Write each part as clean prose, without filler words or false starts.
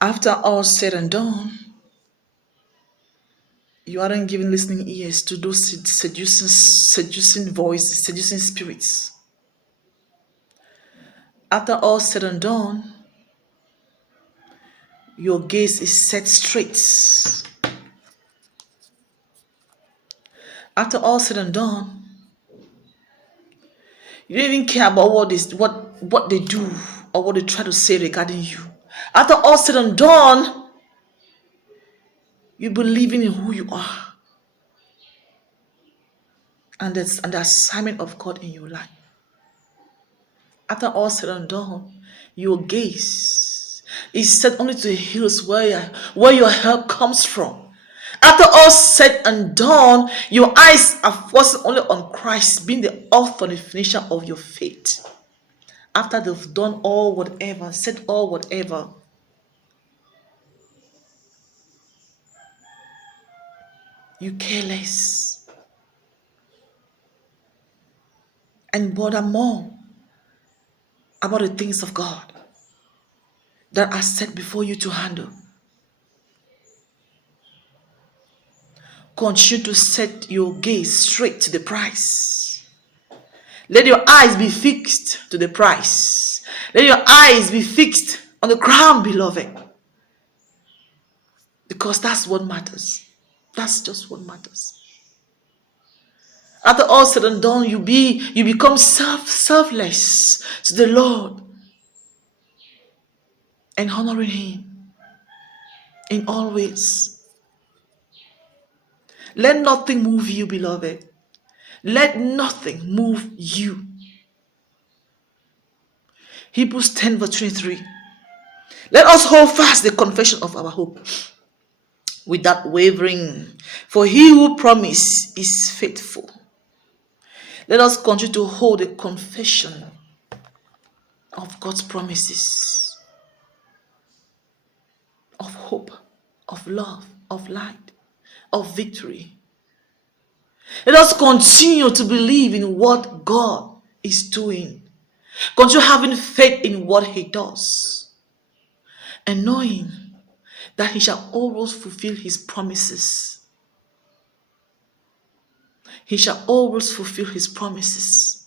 After all said and done, you aren't giving listening ears to those seducing voices, seducing spirits. After all said and done, your gaze is set straight. After all said and done, you don't even care about what they do or what they try to say regarding you. After all said and done, you believe in who you are and the assignment of God in your life. After all said and done, your gaze is set only to the hills where your help comes from. After all said and done, your eyes are focused only on Christ, being the author and the finisher of your faith. After they've done all whatever, said all whatever, you care less and bother more about the things of God that are set before you to handle. Continue to set your gaze straight to the prize. Let your eyes be fixed to the prize. Let your eyes be fixed on the crown, beloved. Because that's what matters. That's just what matters. After all said and done, you become selfless to the Lord and honoring Him in all ways. Let nothing move you, beloved. Let nothing move you. Hebrews 10 verse 23. Let us hold fast the confession of our hope without wavering, for He who promised is faithful. Let us continue to hold the confession of God's promises, of hope, of love, of light, of victory. Let us continue to believe in what God is doing. Continue having faith in what He does. And knowing that He shall always fulfill His promises. He shall always fulfill His promises.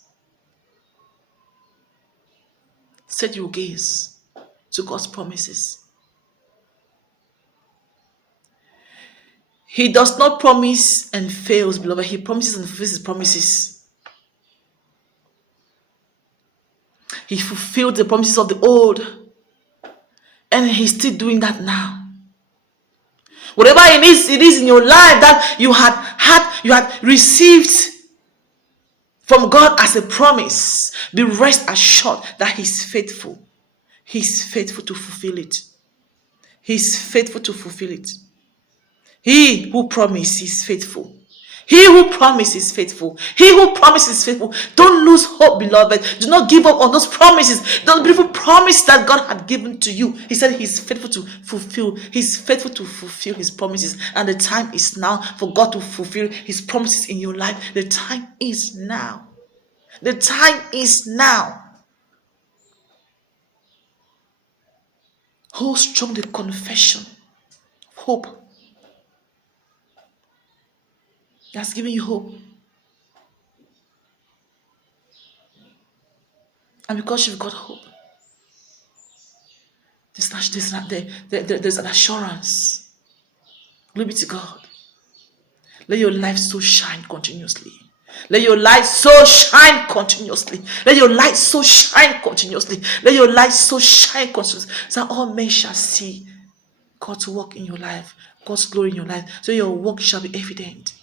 Set your gaze to God's promises. He does not promise and fails, beloved. He promises and fulfills His promises. He fulfilled the promises of the old, and He's still doing that now. Whatever it is in your life that you had received from God as a promise, be rest assured that He's faithful. He's faithful to fulfill it. He's faithful to fulfill it. He who promises is faithful. He who promises is faithful. He who promises is faithful. Don't lose hope, beloved. Do not give up on those promises. Those beautiful promises that God had given to you. He said He's faithful to fulfill. He's faithful to fulfill His promises. And the time is now for God to fulfill His promises in your life. The time is now. The time is now. Hold strong the confession of hope. That's giving you hope. And because you've got hope, there's an assurance. Glory be to God. Let your life so shine continuously. Let your light so shine continuously. Let your light so shine continuously. Let your light so shine continuously. So all men shall see God's work in your life, God's glory in your life. So your work shall be evident.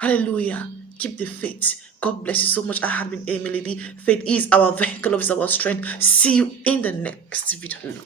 Hallelujah. Keep the faith. God bless you so much. I have been Emily B. Faith is our vehicle, of our strength. See you in the next video.